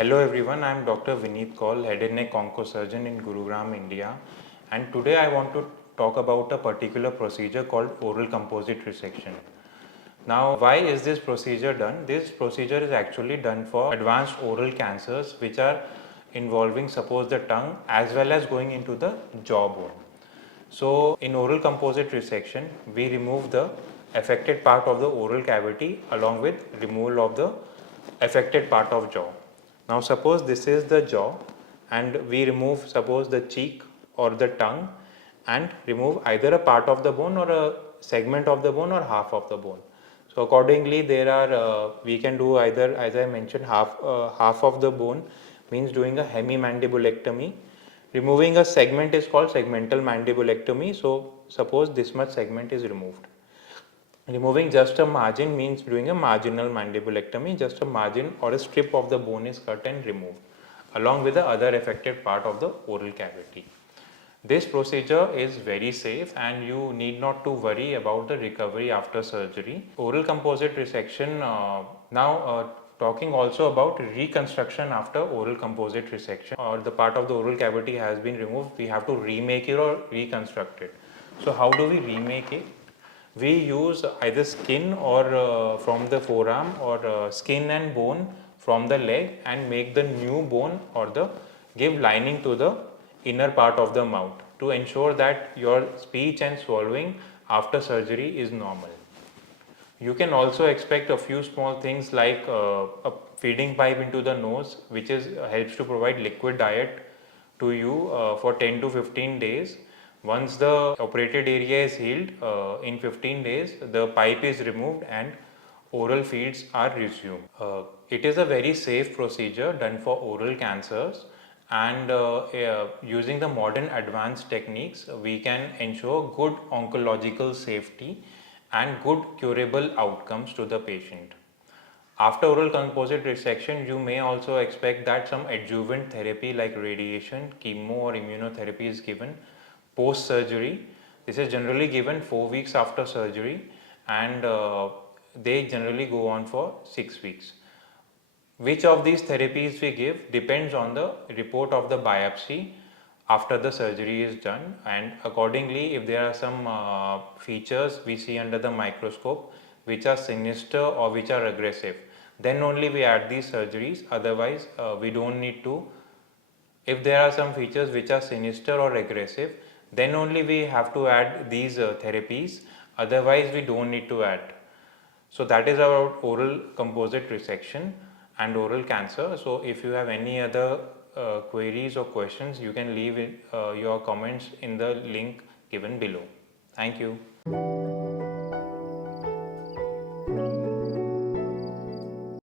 Hello everyone, I am Dr. Vineet Kaul, head and neck oncosurgeon in Gurugram, India, and today I want to talk about a particular procedure called oral composite resection. Now, why is this procedure done? This procedure is actually done for advanced oral cancers which are involving suppose the tongue as well as going into the jawbone. So, in oral composite resection, we remove the affected part of the oral cavity along with removal of the affected part of jaw. Now, suppose this is the jaw and we remove suppose the cheek or the tongue and remove either a part of the bone or a segment of the bone or half of the bone. So, accordingly there are we can do either, as I mentioned, half of the bone means doing a hemimandibulectomy. Removing a segment is called segmental mandibulectomy. So, suppose this much segment is removed. Removing just a margin means doing a marginal mandibulectomy, just a margin or a strip of the bone is cut and removed along with the other affected part of the oral cavity. This procedure is very safe and you need not to worry about the recovery after surgery. Oral composite resection, talking also about reconstruction after oral composite resection, or the part of the oral cavity has been removed, we have to remake it or reconstruct it. So how do we remake it? We use either skin or from the forearm or skin and bone from the leg and make the new bone or the give lining to the inner part of the mouth to ensure that your speech and swallowing after surgery is normal. You can also expect a few small things like a feeding pipe into the nose, which helps to provide liquid diet to you for 10 to 15 days. Once the operated area is healed, in 15 days, the pipe is removed and oral feeds are resumed. It is a very safe procedure done for oral cancers, and using the modern advanced techniques, we can ensure good oncological safety and good curable outcomes to the patient. After oral composite resection, you may also expect that some adjuvant therapy like radiation, chemo or immunotherapy is given post surgery. This is generally given 4 weeks after surgery, and they generally go on for 6 weeks. Which of these therapies we give depends on the report of the biopsy after the surgery is done, and accordingly if there are some features we see under the microscope which are sinister or which are aggressive, then only we add these surgeries. Otherwise we don't need to. If there are some features which are sinister or aggressive, then only we have to add these therapies, otherwise we don't need to add. So that is our oral composite resection and oral cancer. So if you have any other queries or questions, you can leave your comments in the link given below. Thank you.